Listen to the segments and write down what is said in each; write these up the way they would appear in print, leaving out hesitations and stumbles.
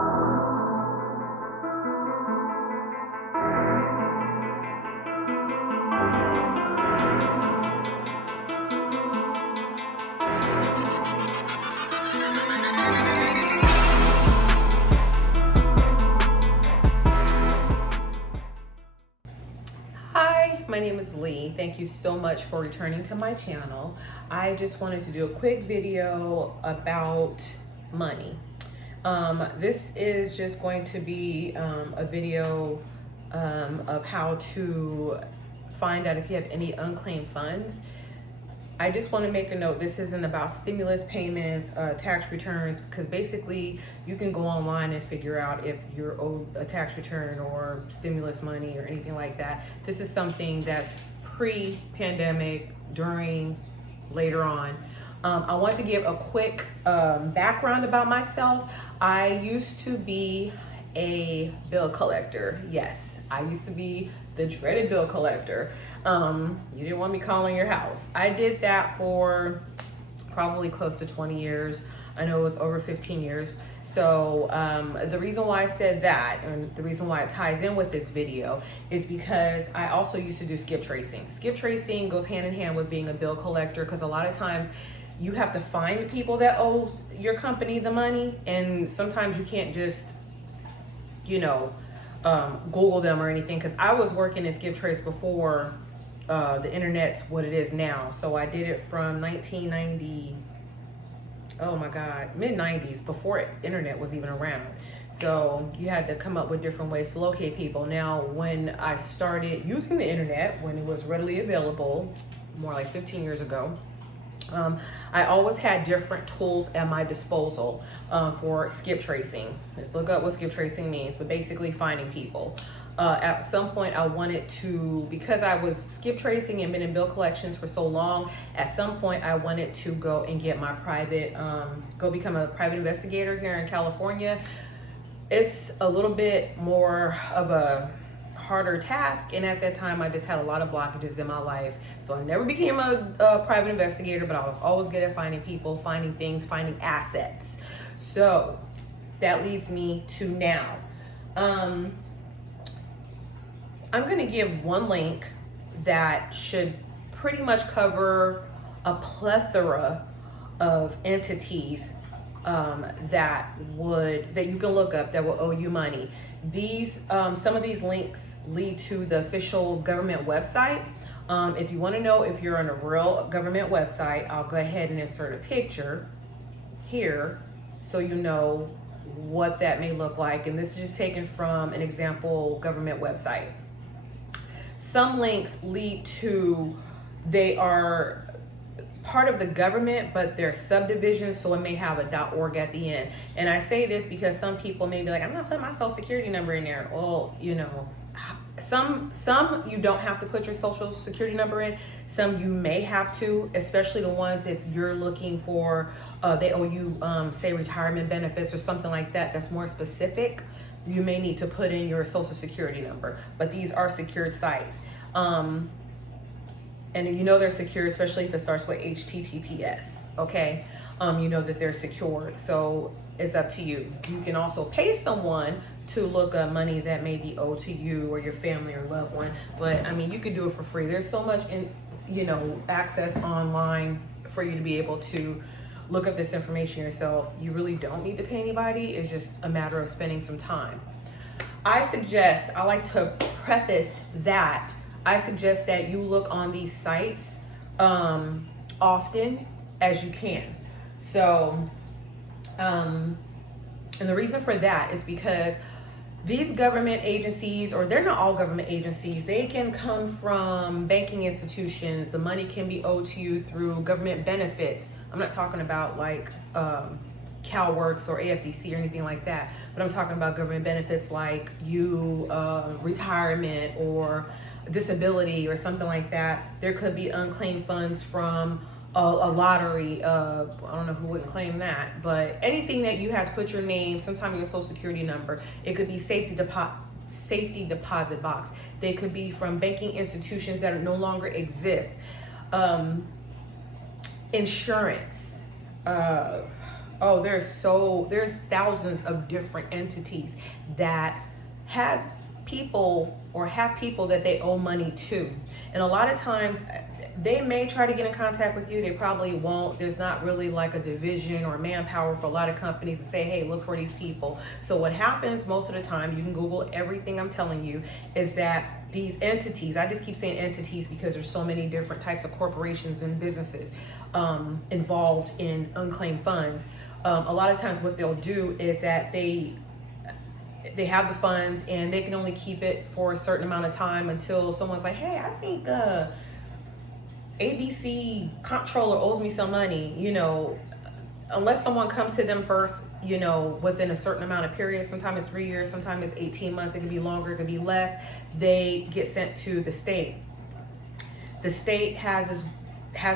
Hi, my name is Lee. Thank you so much for returning to my channel. I just wanted to do a quick video about money. This is just going to be a video of how to find out if you have any unclaimed funds. I just want to make a note, this isn't about stimulus payments, tax returns, because basically you can go online and figure out if you're owed a tax return or stimulus money or anything like that. This is something that's pre-pandemic, during, later on. I want to give a quick background about myself. I used to be a bill collector. Yes, I used to be the dreaded bill collector. You didn't want me calling your house. I did that for probably close to 20 years. I know it was over 15 years. So the reason why I said that, and the reason why it ties in with this video, is because I also used to do skip tracing. Skip tracing goes hand in hand with being a bill collector, because a lot of times you have to find the people that owe your company the money, and sometimes you can't just, you know, Google them or anything, because I was working in skip trace before the internet's what it is now. So I did it from 1990, oh my God, mid-90s, before internet was even around. So you had to come up with different ways to locate people. Now, when I started using the internet, when it was readily available, more like 15 years ago, I always had different tools at my disposal for skip tracing. Let's look up what skip tracing means, but basically finding people. At some point I wanted to, because I was skip tracing and been in bill collections for so long, at some point I wanted to go and get my private, go become a private investigator here in California. It's a little bit more of a harder task, and at that time I just had a lot of blockages in my life, so I never became a private investigator, but I was always good at finding people, finding things, finding assets. So that leads me to now. I'm going to give one link that should pretty much cover a plethora of entities that you can look up that will owe you money. These some of these links lead to the official government website. If you want to know if you're on a real government website, I'll go ahead and insert a picture here so you know what that may look like. And this is just taken from an example government website. Some links lead to, they are part of the government, but they're subdivisions, so it may have a .org at the end. And I say this because some people may be like, I'm not putting my social security number in there. Well, you know, some you don't have to put your social security number in. Some you may have to, especially the ones if you're looking for, they owe you, say, retirement benefits or something like that, that's more specific. You may need to put in your social security number, but these are secured sites. And you know they're secure, especially if it starts with HTTPS, okay? You know that they're secured, so it's up to you. You can also pay someone to look up money that may be owed to you or your family or loved one, but I mean, you could do it for free. There's so much access online for you to be able to look up this information yourself. You really don't need to pay anybody. It's just a matter of spending some time. I like to preface that I suggest that you look on these sites often as you can. So, and the reason for that is because these government agencies, or they're not all government agencies, they can come from banking institutions. The money can be owed to you through government benefits. I'm not talking about like CalWorks or AFDC or anything like that, but I'm talking about government benefits like retirement or disability or something like that. There could be unclaimed funds from a lottery. I don't know who wouldn't claim that, but anything that you have to put your name, sometimes your social security number. It could be safety deposit box. They could be from banking institutions that no longer exist. Insurance, Oh, there's thousands of different entities that has people or have people that they owe money to. And a lot of times they may try to get in contact with you. They probably won't. There's not really like a division or manpower for a lot of companies to say, hey, look for these people. So what happens most of the time, you can Google everything I'm telling you, is that these entities, I just keep saying entities because there's so many different types of corporations and businesses involved in unclaimed funds. A lot of times what they'll do is that they have the funds and they can only keep it for a certain amount of time until someone's like, hey, I think ABC comptroller owes me some money, unless someone comes to them first, within a certain amount of period. Sometimes it's 3 years, sometimes it's 18 months, it could be longer, it could be less. They get sent to the state. The state has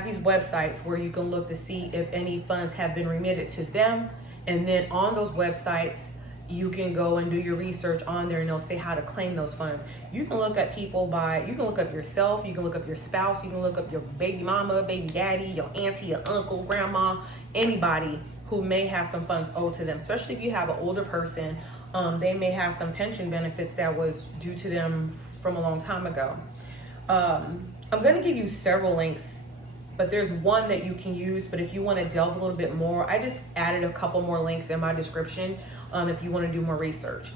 these websites where you can look to see if any funds have been remitted to them. And then on those websites, you can go and do your research on there and they'll say how to claim those funds. You can look at people you can look up yourself, you can look up your spouse, you can look up your baby mama, baby daddy, your auntie, your uncle, grandma, anybody who may have some funds owed to them, especially if you have an older person. They may have some pension benefits that was due to them from a long time ago. I'm going to give you several links, but there's one that you can use. But if you want to delve a little bit more, I just added a couple more links in my description if you want to do more research.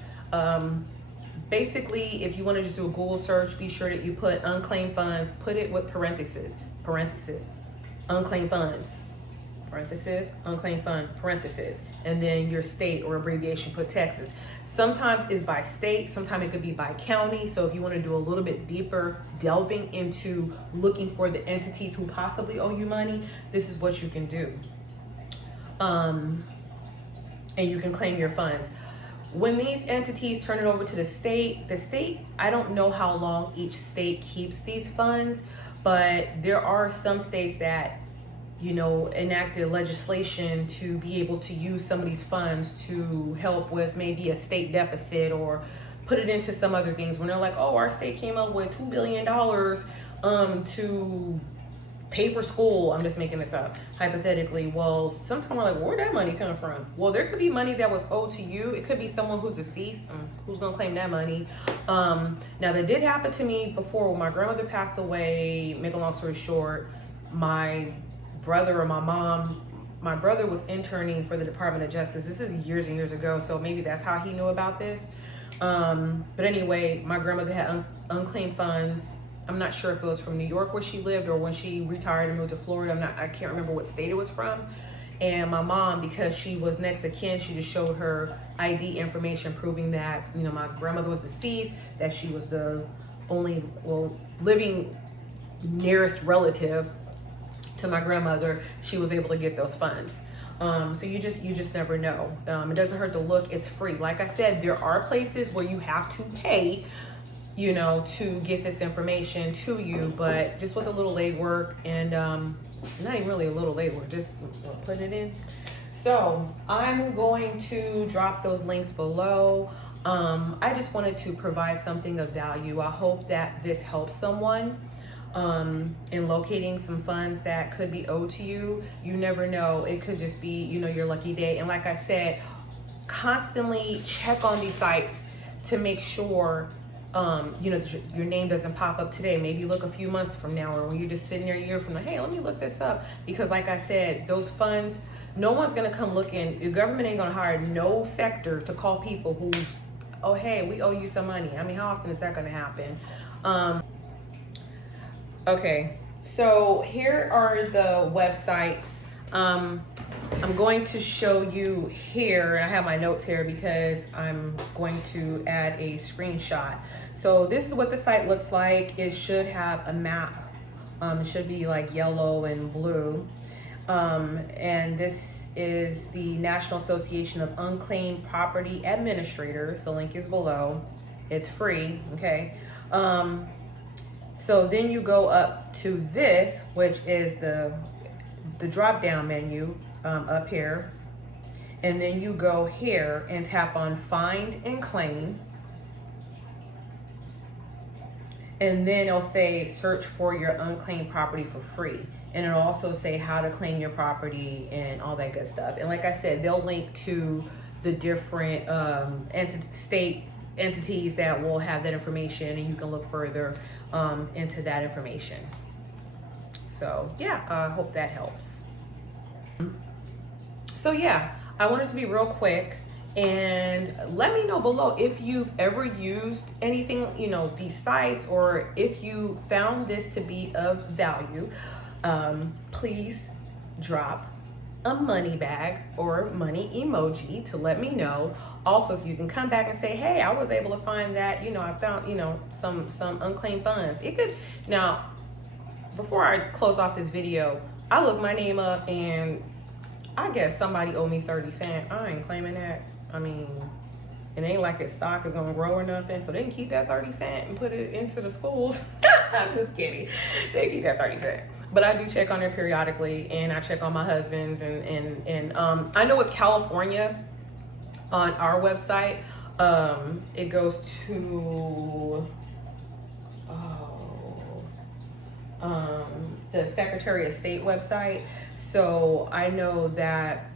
Basically, if you want to just do a Google search, be sure that you put unclaimed funds, put it with parentheses, unclaimed funds, unclaimed fund, and then your state or abbreviation, put Texas. Sometimes it's by state, sometimes it could be by county. So if you want to do a little bit deeper delving into looking for the entities who possibly owe you money, this is what you can do. And you can claim your funds. When these entities turn it over to the state, I don't know how long each state keeps these funds, but there are some states that enacted legislation to be able to use some of these funds to help with maybe a state deficit or put it into some other things. When they're like, oh, our state came up with $2 billion to pay for school. I'm just making this up hypothetically. Well, sometimes we're like, where'd that money come from? Well, there could be money that was owed to you. It could be someone who's deceased. Who's gonna claim that money? Now that did happen to me before. My grandmother passed away. Make a long story short, my brother or my mom, my brother was interning for the Department of Justice. This is years and years ago, so maybe that's how he knew about this. But anyway, my grandmother had unclaimed funds. I'm not sure if it was from New York where she lived or when she retired and moved to Florida. I can't remember what state it was from. And my mom, because she was next of kin, she just showed her ID information proving that, my grandmother was deceased, that she was the only, living nearest relative to my grandmother. She was able to get those funds. So you just never know. It doesn't hurt to look. It's free. Like I said, there are places where you have to pay, to get this information to you, but just with a little legwork and not even really a little legwork, just put it in. So I'm going to drop those links below. I just wanted to provide something of value. I hope that this helps someone in locating some funds that could be owed to you. You never know. It could just be, your lucky day. And like I said, constantly check on these sites to make sure, your name doesn't pop up today. Maybe look a few months from now, or when you're just sitting there a year from now, hey, let me look this up. Because like I said, those funds, no one's gonna come looking. The government ain't gonna hire no sector to call people who's, oh, hey, we owe you some money. I mean, how often is that gonna happen? Okay, so here are the websites. I'm going to show you here. I have my notes here because I'm going to add a screenshot. So this is what the site looks like. It should have a map. It should be like yellow and blue. And this is the National Association of Unclaimed Property Administrators. The link is below. It's free, okay? So then you go up to this, which is the drop down menu up here. And then you go here and tap on Find and Claim. And then it'll say search for your unclaimed property for free. and it'll also say how to claim your property and all that good stuff. And like I said, they'll link to the different state entities that will have that information, and you can look further into that information. So yeah, I hope that helps. So yeah, I wanted to be real quick, and let me know below if you've ever used anything, you know, these sites, or if you found this to be of value. Please drop a money bag or money emoji to let me know. Also, if you can come back and say, hey, I was able to find that, you know, I found, you know, some unclaimed funds. It could, now, before I close off this video, I looked my name up and I guess somebody owed me 30 cents. I ain't claiming that. I mean, it ain't like its stock is gonna grow or nothing, so they can keep that 30 cents and put it into the schools. I'm just kidding. They keep that 30 cents. But I do check on it periodically, and I check on my husband's, and I know with California, on our website, it goes to the Secretary of State website. So I know that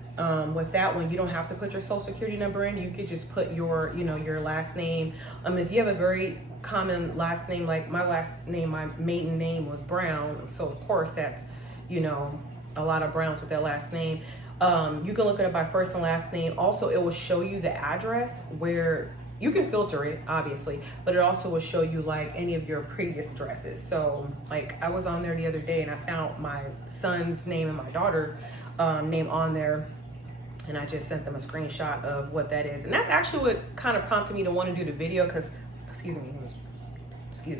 with that one, you don't have to put your social security number in. You could just put your, you know, your last name. If you have a very common last name, like my last name, my maiden name was Brown. So of course that's, you know, a lot of Browns with their last name. You can look it up by first and last name. Also, it will show you the address where you can filter it, obviously, but it also will show you like any of your previous addresses. So like I was on there the other day and I found my son's name and my daughter's name on there. And I just sent them a screenshot of what that is. And that's actually what kind of prompted me to want to do the video, because, excuse me,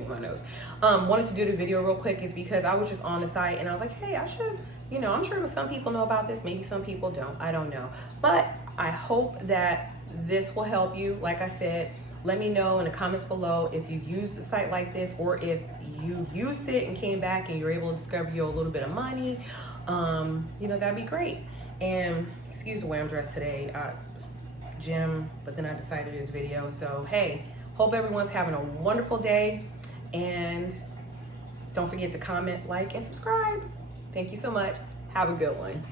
my nose. Wanted to do the video real quick is because I was just on the site and I was like, hey, I should, you know, I'm sure some people know about this. Maybe some people don't, I don't know. But I hope that this will help you. Like I said, let me know in the comments below if you used a site like this, or if you used it and came back and you're able to discover you a little bit of money. You know, that'd be great. And excuse the way I'm dressed today, gym, but then I decided to do this video. So hey, hope everyone's having a wonderful day, and don't forget to comment, like, and subscribe. Thank you so much. Have a good one.